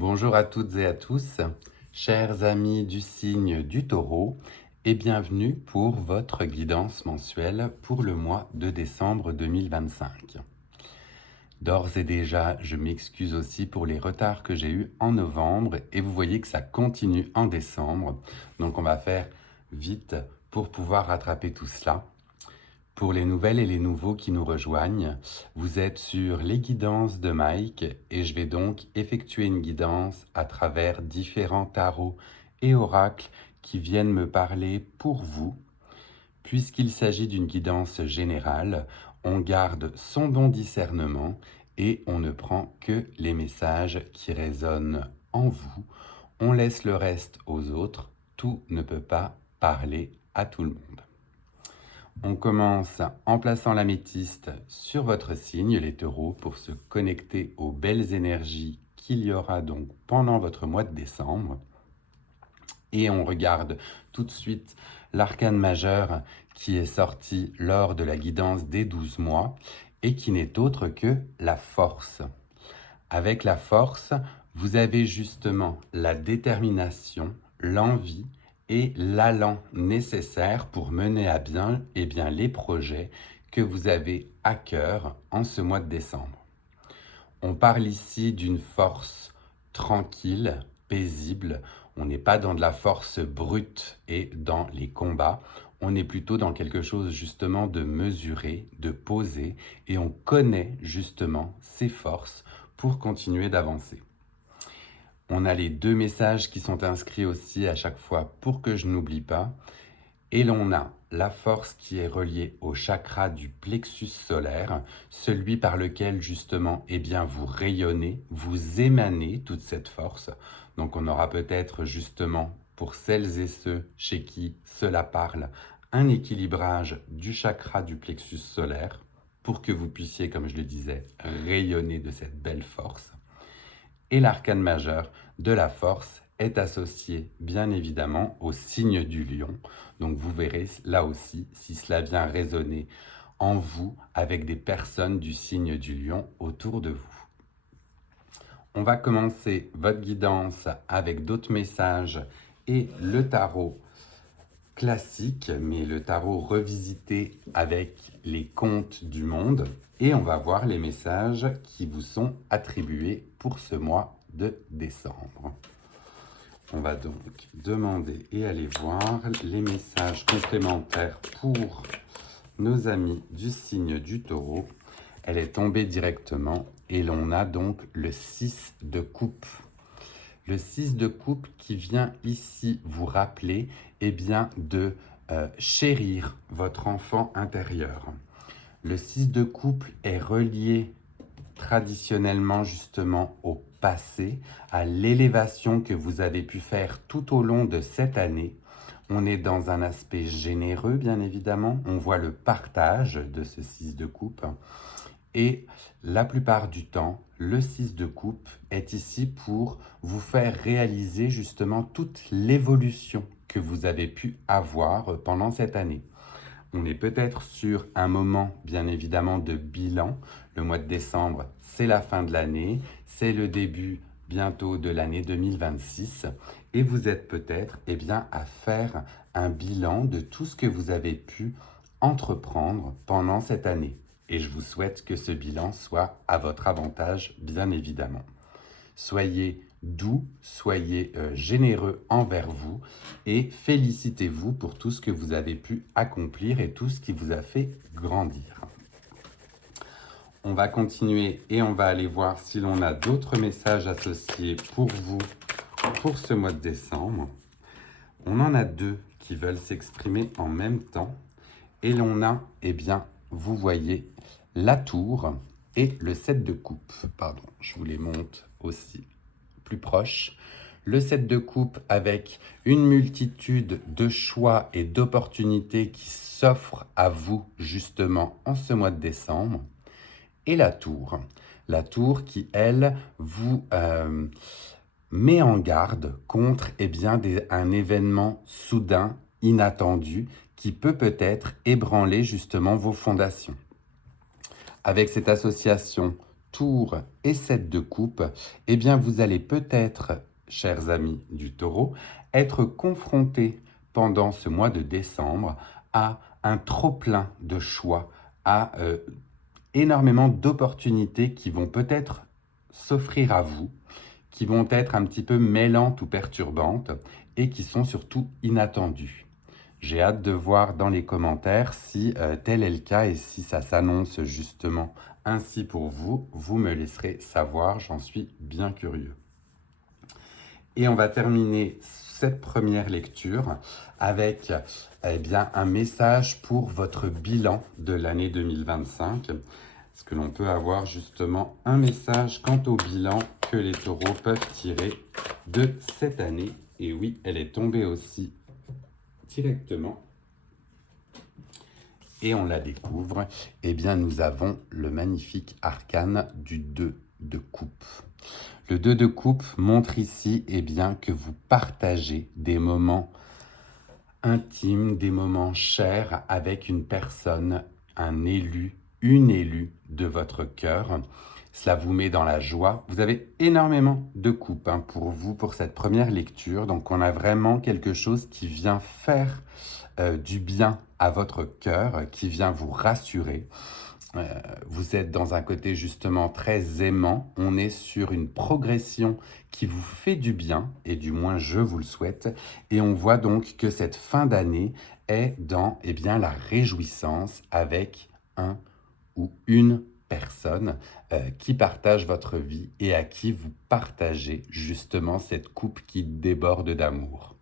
Bonjour à toutes et à tous, chers amis du signe du Taureau, et bienvenue pour votre guidance mensuelle pour le mois de décembre 2025. D'ores et déjà, je m'excuse aussi pour les retards que j'ai eus en novembre et vous voyez que ça continue en décembre. Donc on va faire vite pour pouvoir rattraper tout cela. Pour les nouvelles et les nouveaux qui nous rejoignent, vous êtes sur les guidances de Mike et je vais donc effectuer une guidance à travers différents tarots et oracles qui viennent me parler pour vous. Puisqu'il s'agit d'une guidance générale, on garde son bon discernement et on ne prend que les messages qui résonnent en vous. On laisse le reste aux autres. Tout ne peut pas parler à tout le monde. On commence en plaçant l'améthyste sur votre signe, les taureaux, pour se connecter aux belles énergies qu'il y aura donc pendant votre mois de décembre. Et on regarde tout de suite l'arcane majeur qui est sorti lors de la guidance des 12 mois et qui n'est autre que la force. Avec la force, vous avez justement la détermination, l'envie et l'allant nécessaire pour mener à bien, les projets que vous avez à cœur en ce mois de décembre. On parle ici d'une force tranquille, paisible. On n'est pas dans de la force brute et dans les combats. On est plutôt dans quelque chose justement de mesuré, de posé, et on connaît justement ses forces pour continuer d'avancer. On a les deux messages qui sont inscrits aussi à chaque fois pour que je n'oublie pas. Et l'on a la force qui est reliée au chakra du plexus solaire, celui par lequel justement vous rayonnez, vous émanez toute cette force. Donc on aura peut-être justement, pour celles et ceux chez qui cela parle, un équilibrage du chakra du plexus solaire pour que vous puissiez, comme je le disais, rayonner de cette belle force. Et l'arcane majeur de la force est associé bien évidemment au signe du lion. Donc vous verrez là aussi si cela vient résonner en vous avec des personnes du signe du lion autour de vous. On va commencer votre guidance avec d'autres messages et le tarot classique, mais le tarot revisité avec les contes du monde. Et on va voir les messages qui vous sont attribués pour ce mois de décembre. On va donc demander et aller voir les messages complémentaires pour nos amis du signe du taureau. Elle est tombée directement et l'on a donc le 6 de coupe. Le 6 de coupe qui vient ici vous rappeler de chérir votre enfant intérieur. Le 6 de coupe est relié traditionnellement justement au passé, à l'élévation que vous avez pu faire tout au long de cette année. On est dans un aspect généreux, bien évidemment. On voit le partage de ce 6 de coupe. Et la plupart du temps, le 6 de coupe est ici pour vous faire réaliser justement toute l'évolution que vous avez pu avoir pendant cette année. On est peut-être sur un moment, bien évidemment, de bilan. Le mois de décembre, c'est la fin de l'année, c'est le début bientôt de l'année 2026. Et vous êtes peut-être à faire un bilan de tout ce que vous avez pu entreprendre pendant cette année. Et je vous souhaite que ce bilan soit à votre avantage, bien évidemment. Soyez doux, soyez généreux envers vous et félicitez-vous pour tout ce que vous avez pu accomplir et tout ce qui vous a fait grandir. On va continuer et on va aller voir si l'on a d'autres messages associés pour vous pour ce mois de décembre. On en a deux qui veulent s'exprimer en même temps et l'on a, vous voyez, la tour et le 7 de coupe. Pardon, je vous les monte aussi plus proche. Le 7 de coupe avec une multitude de choix et d'opportunités qui s'offrent à vous justement en ce mois de décembre. Et la tour. La tour qui, elle, vous met en garde contre un événement soudain, inattendu, qui peut peut-être ébranler justement vos fondations. Avec cette association tour et 7 de coupe, eh bien vous allez peut-être, chers amis du taureau, être confrontés pendant ce mois de décembre à un trop-plein de choix, à énormément d'opportunités qui vont peut-être s'offrir à vous, qui vont être un petit peu mêlantes ou perturbantes et qui sont surtout inattendues. J'ai hâte de voir dans les commentaires si tel est le cas et si ça s'annonce justement ainsi pour vous. Vous me laisserez savoir, j'en suis bien curieux. Et on va terminer cette première lecture avec un message pour votre bilan de l'année 2025. Est-ce que l'on peut avoir justement un message quant au bilan que les taureaux peuvent tirer de cette année? Et oui, elle est tombée aussi directement. Et on la découvre. Eh bien, nous avons le magnifique arcane du 2 de coupe. Le 2 de coupe montre ici que vous partagez des moments intimes, des moments chers avec une personne, un élu, une élue de votre cœur. Cela vous met dans la joie. Vous avez énormément de coupes pour vous, pour cette première lecture. Donc, on a vraiment quelque chose qui vient faire du bien à votre cœur, qui vient vous rassurer. Vous êtes dans un côté justement très aimant. On est sur une progression qui vous fait du bien, et du moins je vous le souhaite. Et on voit donc que cette fin d'année est dans la réjouissance avec un ou une personne qui partage votre vie et à qui vous partagez justement cette coupe qui déborde d'amour.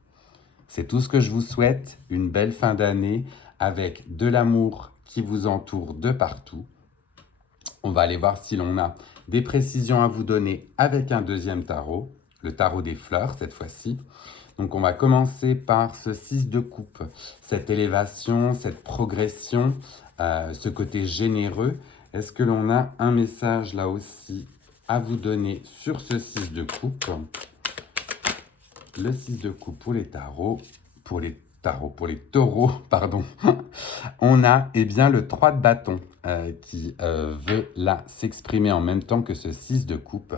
C'est tout ce que je vous souhaite, une belle fin d'année avec de l'amour qui vous entoure de partout. On va aller voir si l'on a des précisions à vous donner avec un deuxième tarot, le tarot des fleurs cette fois-ci. Donc on va commencer par ce 6 de coupe, cette élévation, cette progression, ce côté généreux. Est-ce que l'on a un message là aussi à vous donner sur ce 6 de coupe? Le 6 de coupe pour les tarots, pour les taureaux, pardon. On a le 3 de bâton qui veut là s'exprimer en même temps que ce 6 de coupe.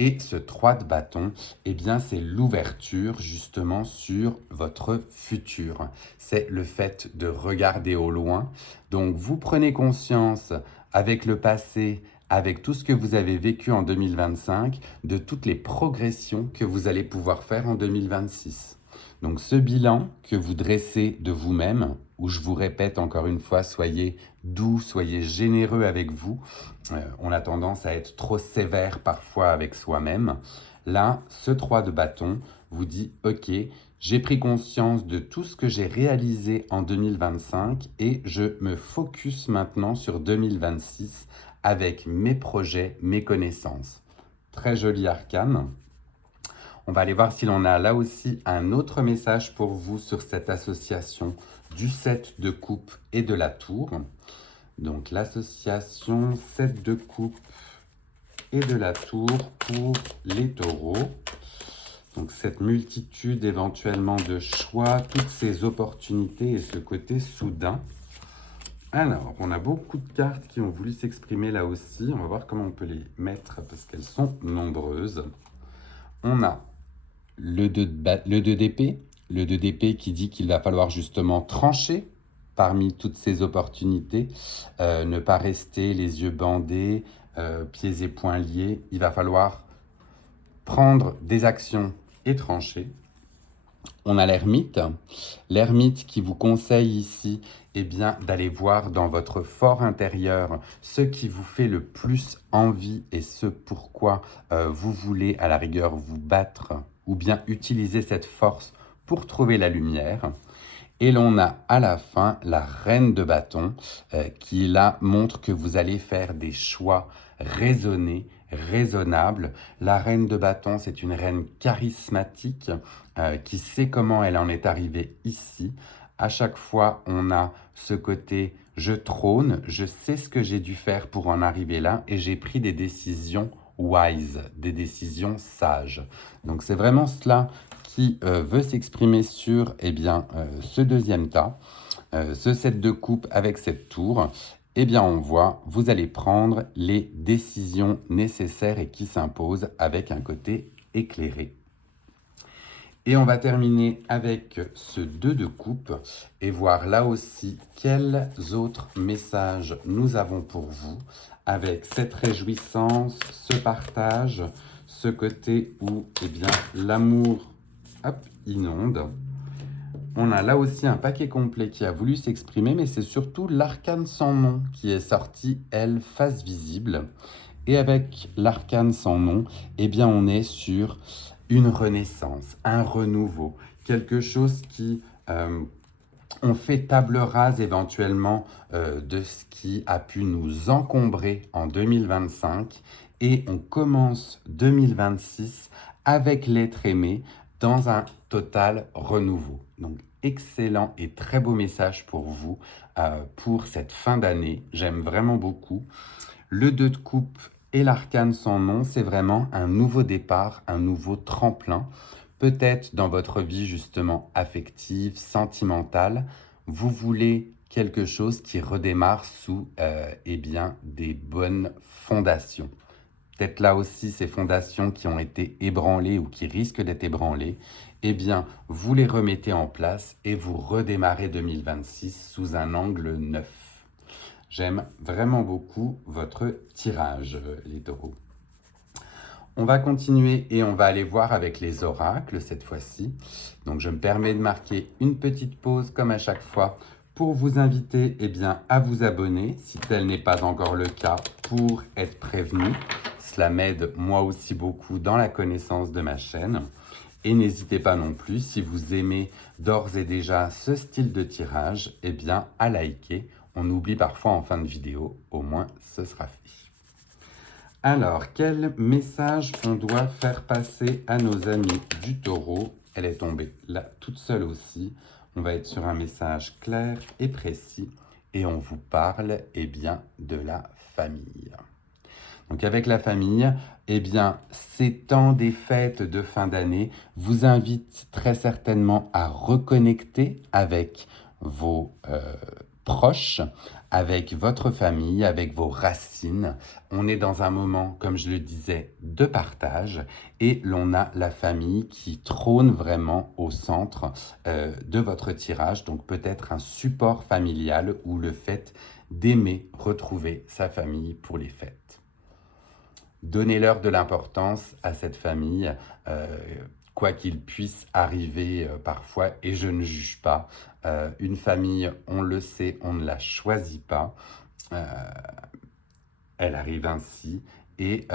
Et ce 3 de bâton, c'est l'ouverture justement sur votre futur. C'est le fait de regarder au loin. Donc vous prenez conscience avec le passé, avec tout ce que vous avez vécu en 2025, de toutes les progressions que vous allez pouvoir faire en 2026. Donc ce bilan que vous dressez de vous-même, où je vous répète encore une fois, soyez doux, soyez généreux avec vous. On a tendance à être trop sévère parfois avec soi-même. Là, ce 3 de bâton vous dit « Ok, j'ai pris conscience de tout ce que j'ai réalisé en 2025 et je me focus maintenant sur 2026 avec mes projets, mes connaissances. » Très joli arcane. On va aller voir si l'on a là aussi un autre message pour vous sur cette association du 7 de coupe et de la tour. Donc l'association 7 de coupe et de la tour pour les taureaux. Donc cette multitude éventuellement de choix, toutes ces opportunités et ce côté soudain. Alors, on a beaucoup de cartes qui ont voulu s'exprimer là aussi. On va voir comment on peut les mettre parce qu'elles sont nombreuses. On a le 2 d'épée. Le 2 d'épée qui dit qu'il va falloir justement trancher parmi toutes ces opportunités, ne pas rester les yeux bandés, pieds et poings liés. Il va falloir prendre des actions et trancher. On a l'ermite qui vous conseille ici d'aller voir dans votre fort intérieur ce qui vous fait le plus envie et ce pourquoi vous voulez à la rigueur vous battre ou bien utiliser cette force pour trouver la lumière. Et l'on a à la fin la reine de bâton qui là montre que vous allez faire des choix raisonnés, raisonnables. La reine de bâton, c'est une reine charismatique qui sait comment elle en est arrivée ici. À chaque fois, on a ce côté « je trône, je sais ce que j'ai dû faire pour en arriver là et j'ai pris des décisions wise, des décisions sages ». Donc c'est vraiment cela qui veut s'exprimer sur ce deuxième tas, ce 7 de coupe avec cette tour. eh bien on voit, vous allez prendre les décisions nécessaires et qui s'imposent avec un côté éclairé. Et on va terminer avec ce 2 de coupe et voir là aussi quels autres messages nous avons pour vous avec cette réjouissance, ce partage, ce côté où eh bien, l'amour inonde. On a là aussi un paquet complet qui a voulu s'exprimer, mais c'est surtout l'arcane sans nom qui est sorti, elle, face visible. Et avec l'arcane sans nom, eh bien, on est sur une renaissance, un renouveau, quelque chose qui on fait table rase éventuellement de ce qui a pu nous encombrer en 2025 et on commence 2026 avec l'être aimé dans un total renouveau. Donc excellent et très beau message pour vous pour cette fin d'année. J'aime vraiment beaucoup. Le 2 de coupe et l'arcane sans nom, c'est vraiment un nouveau départ, un nouveau tremplin. Peut-être dans votre vie justement affective, sentimentale, vous voulez quelque chose qui redémarre sous eh bien, des bonnes fondations. Peut-être là aussi ces fondations qui ont été ébranlées ou qui risquent d'être ébranlées, eh bien, vous les remettez en place et vous redémarrez 2026 sous un angle neuf. J'aime vraiment beaucoup votre tirage, les taureaux. On va continuer et on va aller voir avec les oracles cette fois-ci. Donc je me permets de marquer une petite pause comme à chaque fois pour vous inviter eh bien, à vous abonner si tel n'est pas encore le cas pour être prévenu. Cela m'aide moi aussi beaucoup dans la connaissance de ma chaîne. Et n'hésitez pas non plus, si vous aimez d'ores et déjà ce style de tirage, eh bien, à liker. On oublie parfois en fin de vidéo, au moins ce sera fait. Alors, quel message on doit faire passer à nos amis du taureau? Elle est tombée là toute seule aussi. On va être sur un message clair et précis et on vous parle eh bien, de la famille. Donc avec la famille, eh bien, ces temps des fêtes de fin d'année vous invitent très certainement à reconnecter avec vos proches, avec votre famille, avec vos racines. On est dans un moment, comme je le disais, de partage et l'on a la famille qui trône vraiment au centre de votre tirage. Donc peut-être un support familial ou le fait d'aimer retrouver sa famille pour les fêtes. Donnez-leur de l'importance à cette famille, quoi qu'il puisse arriver parfois, et je ne juge pas. Une famille, on le sait, on ne la choisit pas. Elle arrive ainsi, et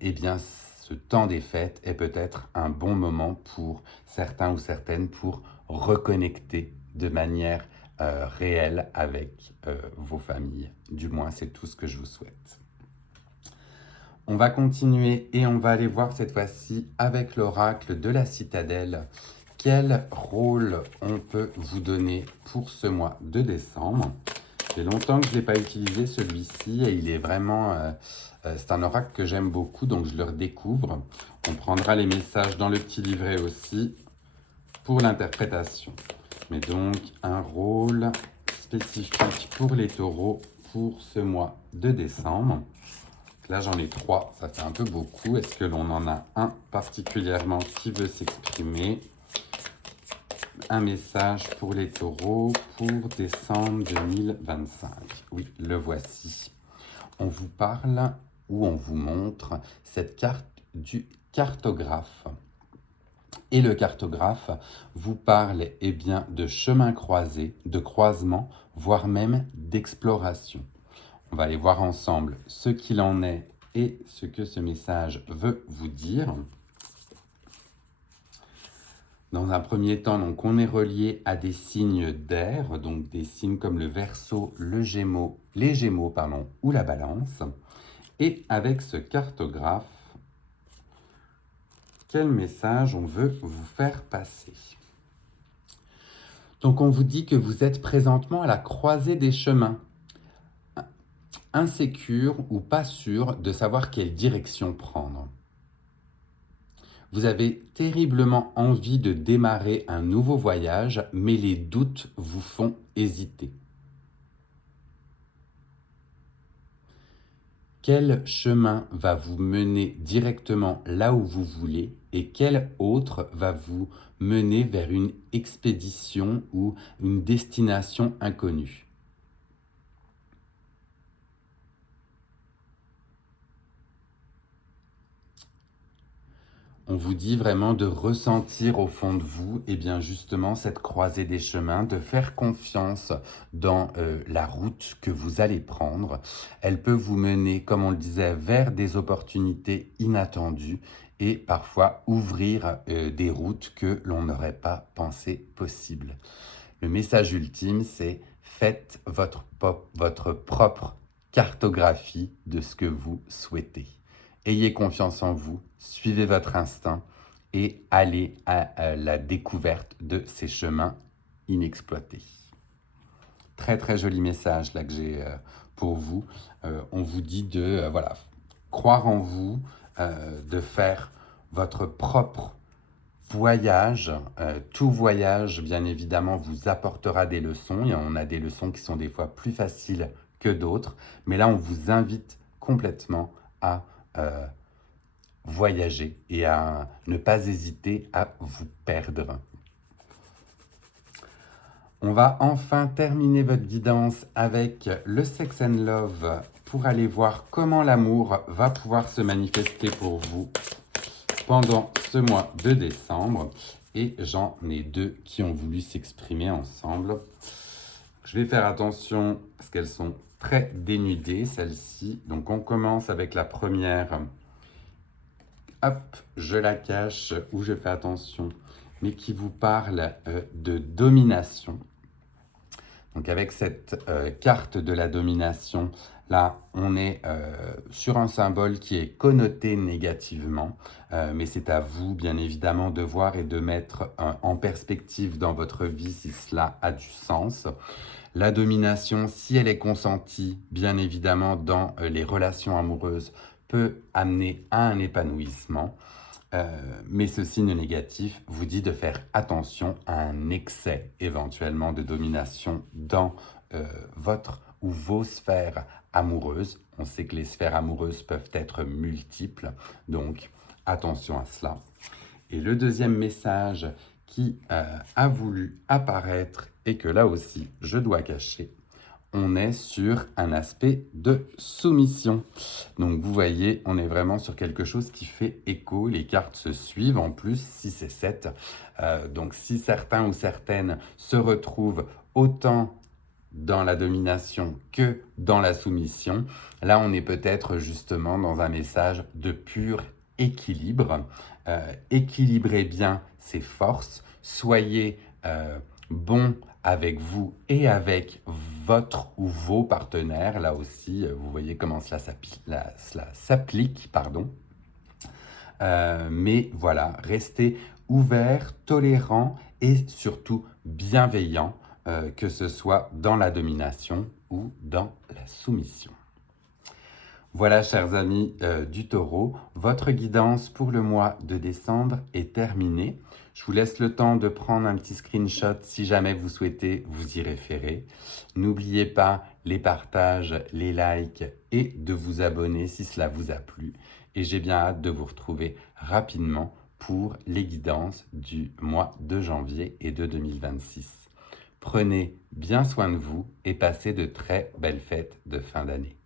eh bien, ce temps des fêtes est peut-être un bon moment pour certains ou certaines pour reconnecter de manière réelle avec vos familles. Du moins, c'est tout ce que je vous souhaite. On va continuer et on va aller voir cette fois-ci avec l'oracle de la citadelle quel rôle on peut vous donner pour ce mois de décembre. C'est longtemps que je ne l'ai pas utilisé celui-ci et il est vraiment... c'est un oracle que j'aime beaucoup donc je le redécouvre. On prendra les messages dans le petit livret aussi pour l'interprétation. Mais donc un rôle spécifique pour les taureaux pour ce mois de décembre. Là, j'en ai 3, ça fait un peu beaucoup. Est-ce que l'on en a un particulièrement qui veut s'exprimer? Un message pour les taureaux pour décembre 2025. Oui, le voici. On vous parle ou on vous montre cette carte du cartographe. Et le cartographe vous parle eh bien, de chemin croisé, de croisement, voire même d'exploration. On va aller voir ensemble ce qu'il en est et ce que ce message veut vous dire. Dans un premier temps, donc, on est relié à des signes d'air, donc des signes comme le Verseau, les Gémeaux ou la Balance. Et avec ce cartographe, quel message on veut vous faire passer? Donc on vous dit que vous êtes présentement à la croisée des chemins. Insécure ou pas sûr de savoir quelle direction prendre. Vous avez terriblement envie de démarrer un nouveau voyage, mais les doutes vous font hésiter. Quel chemin va vous mener directement là où vous voulez et quel autre va vous mener vers une expédition ou une destination inconnue? On vous dit vraiment de ressentir au fond de vous, et bien justement cette croisée des chemins, de faire confiance dans la route que vous allez prendre. Elle peut vous mener, comme on le disait, vers des opportunités inattendues et parfois ouvrir des routes que l'on n'aurait pas pensé possibles. Le message ultime, c'est faites votre propre cartographie de ce que vous souhaitez. Ayez confiance en vous, suivez votre instinct et allez à la découverte de ces chemins inexploités. Très très joli message là que j'ai pour vous. On vous dit de voilà, croire en vous, de faire votre propre voyage. Tout voyage, bien évidemment, vous apportera des leçons. Et on a des leçons qui sont des fois plus faciles que d'autres. Mais là, on vous invite complètement à voyager et à ne pas hésiter à vous perdre. On va enfin terminer votre guidance avec le Sex and Love pour aller voir comment l'amour va pouvoir se manifester pour vous pendant ce mois de décembre. Et j'en ai deux qui ont voulu s'exprimer ensemble. Je vais faire attention parce qu'elles sont très dénudées, celles-ci. Donc on commence avec la première. Hop, je la cache ou je fais attention, mais qui vous parle de domination. Donc avec cette carte de la domination, là, on est sur un symbole qui est connoté négativement, mais c'est à vous, bien évidemment, de voir et de mettre en perspective dans votre vie si cela a du sens. La domination, si elle est consentie, bien évidemment, dans les relations amoureuses, peut amener à un épanouissement. Mais ce signe négatif vous dit de faire attention à un excès éventuellement de domination dans votre ou vos sphères amoureuses. On sait que les sphères amoureuses peuvent être multiples, donc attention à cela. Et le deuxième message qui a voulu apparaître et que là aussi je dois cacher, on est sur un aspect de soumission. Donc vous voyez, on est vraiment sur quelque chose qui fait écho. Les cartes se suivent en plus, 6 et 7. Donc si certains ou certaines se retrouvent autant dans la domination que dans la soumission, là on est peut-être justement dans un message de pur équilibre. Équilibrez bien ces forces, soyez bon avec vous et avec votre ou vos partenaires. Là aussi, vous voyez comment cela s'applique, pardon. Mais voilà, restez ouvert, tolérant et surtout bienveillant, que ce soit dans la domination ou dans la soumission. Voilà, chers amis du Taureau, votre guidance pour le mois de décembre est terminée. Je vous laisse le temps de prendre un petit screenshot si jamais vous souhaitez vous y référer. N'oubliez pas les partages, les likes et de vous abonner si cela vous a plu. Et j'ai bien hâte de vous retrouver rapidement pour les guidances du mois de janvier et de 2026. Prenez bien soin de vous et passez de très belles fêtes de fin d'année.